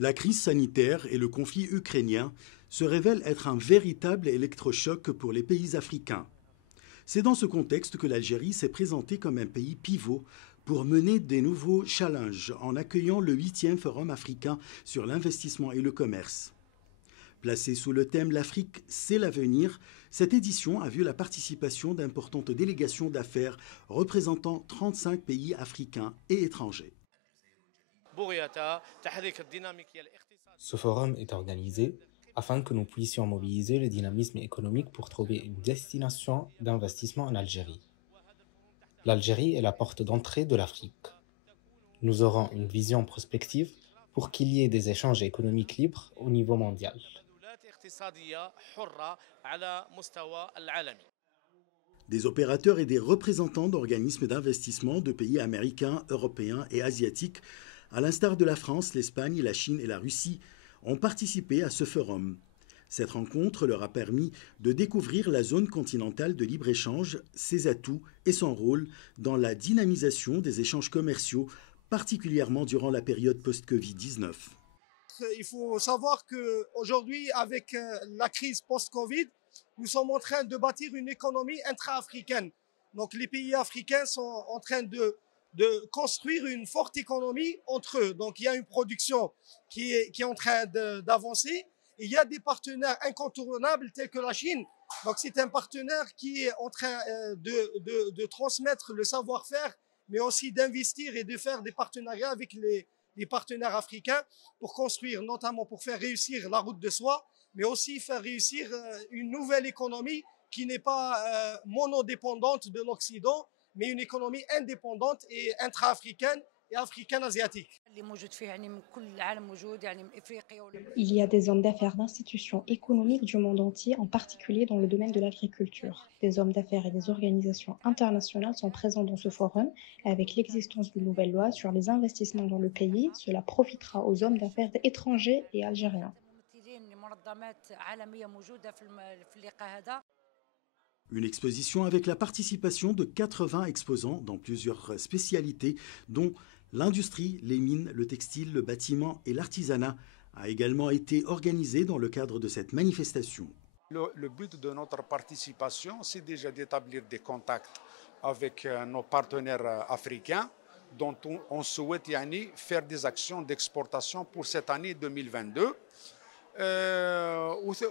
La crise sanitaire et le conflit ukrainien se révèlent être un véritable électrochoc pour les pays africains. C'est dans ce contexte que l'Algérie s'est présentée comme un pays pivot pour mener des nouveaux challenges en accueillant le 8e Forum africain sur l'investissement et le commerce. Placée sous le thème «L'Afrique, c'est l'avenir», cette édition a vu la participation d'importantes délégations d'affaires représentant 35 pays africains et étrangers. Ce forum est organisé afin que nous puissions mobiliser le dynamisme économique pour trouver une destination d'investissement en Algérie. L'Algérie est la porte d'entrée de l'Afrique. Nous aurons une vision prospective pour qu'il y ait des échanges économiques libres au niveau mondial. Des opérateurs et des représentants d'organismes d'investissement de pays américains, européens et asiatiques, à l'instar de la France, l'Espagne, la Chine et la Russie, ont participé à ce forum. Cette rencontre leur a permis de découvrir la zone continentale de libre-échange, ses atouts et son rôle dans la dynamisation des échanges commerciaux, particulièrement durant la période post-Covid-19. Il faut savoir qu'aujourd'hui, avec la crise post-Covid, nous sommes en train de bâtir une économie intra-africaine. Donc les pays africains sont en train de construire une forte économie entre eux. Donc il y a une production qui est en train d'avancer. Et il y a des partenaires incontournables tels que la Chine. Donc c'est un partenaire qui est en train de transmettre le savoir-faire, mais aussi d'investir et de faire des partenariats avec les partenaires africains pour construire, notamment pour faire réussir la route de soie, mais aussi faire réussir une nouvelle économie qui n'est pas monodépendante de l'Occident, mais une économie indépendante et intra-africaine et africaine-asiatique. Il y a des hommes d'affaires d'institutions économiques du monde entier, en particulier dans le domaine de l'agriculture. Des hommes d'affaires et des organisations internationales sont présents dans ce forum. Et avec l'existence d'une nouvelle loi sur les investissements dans le pays, cela profitera aux hommes d'affaires étrangers et algériens. Une exposition avec la participation de 80 exposants dans plusieurs spécialités, dont l'industrie, les mines, le textile, le bâtiment et l'artisanat, a également été organisée dans le cadre de cette manifestation. Le but de notre participation, c'est déjà d'établir des contacts avec nos partenaires africains dont on souhaite faire des actions d'exportation pour cette année 2022.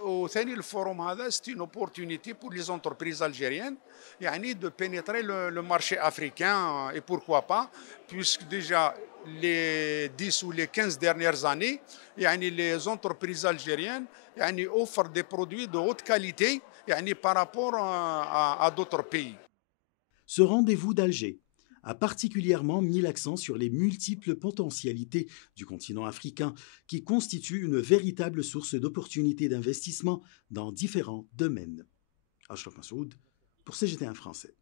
وثاني الفوروم هذا c'est une opportunité pour les entreprises algériennes de pénétrer le marché africain et pourquoi pas puisque déjà les 10 ou les 15 dernières années les entreprises algériennes offrent des produits de haute qualité par rapport à d'autres pays. Ce rendez-vous d'Alger a particulièrement mis l'accent sur les multiples potentialités du continent africain qui constituent une véritable source d'opportunités d'investissement dans différents domaines. Achraf Massoud pour CGT1 français.